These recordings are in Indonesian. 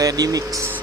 ready mix.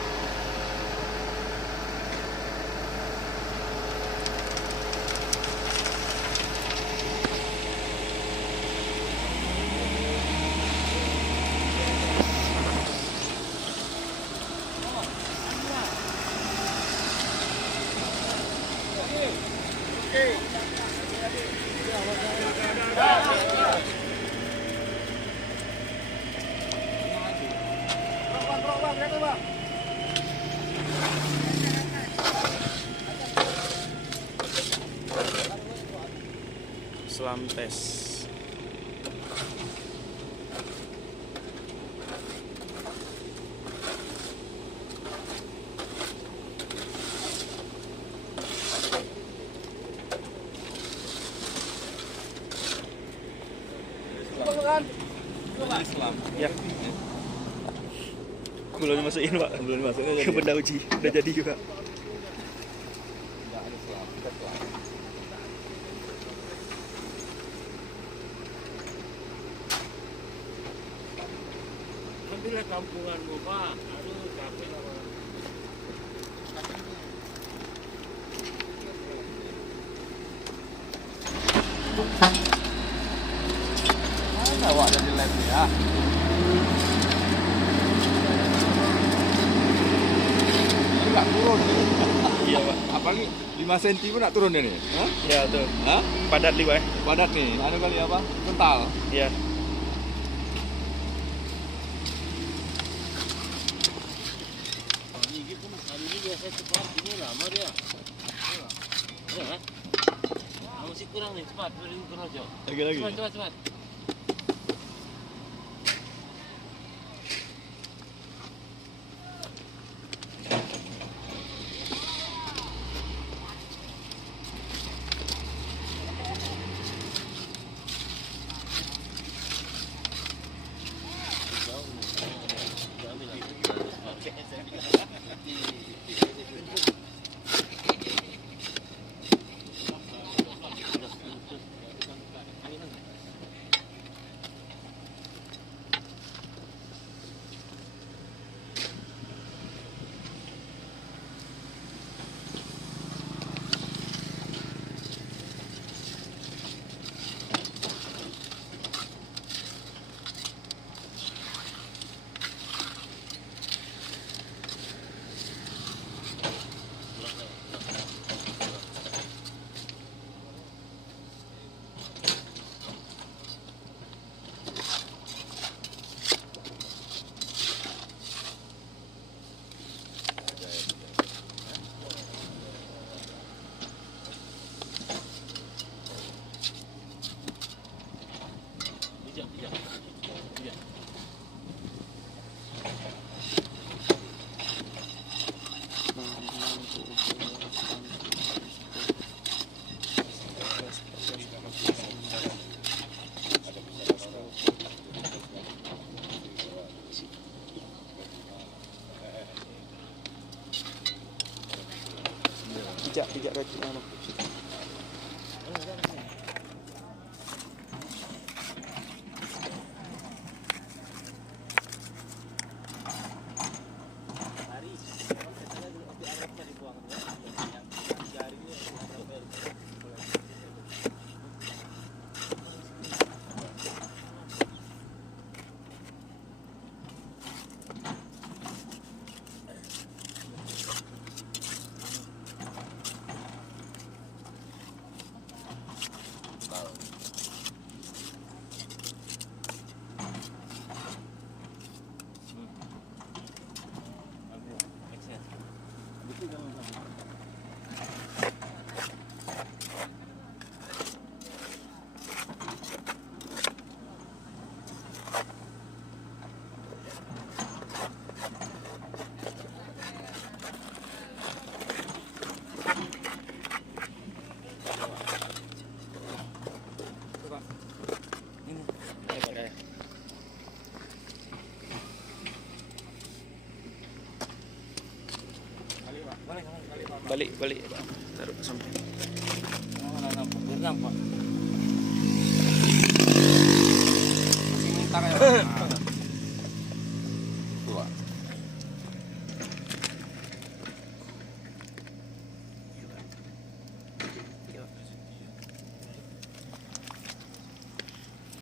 Selam tes. Islam. Ya. Belum dimasukin, Pak. Belum dimasukin Ke benda uji. Udah jadi, Pak. Ambillah kampunganmu, Pak. Aduh, capek lah. Mana awak ada di lab ya? Enggak turun. Iya, Pak. Apalagi 5 cm pun nak turun ini. Hah? Ya, tuh. Hah? Padat nih, Pak. Padat nih. Anu kali apa? Kental. Iya. Kali ini biasa cepat, ini lama dia. Ya, masih kurang nih, cepat, beri kurang aja. Lagi. Cepat. Pijak kaki mana? Balik, Pak. Taruh sampai. Biar nampak. Masih minta kayak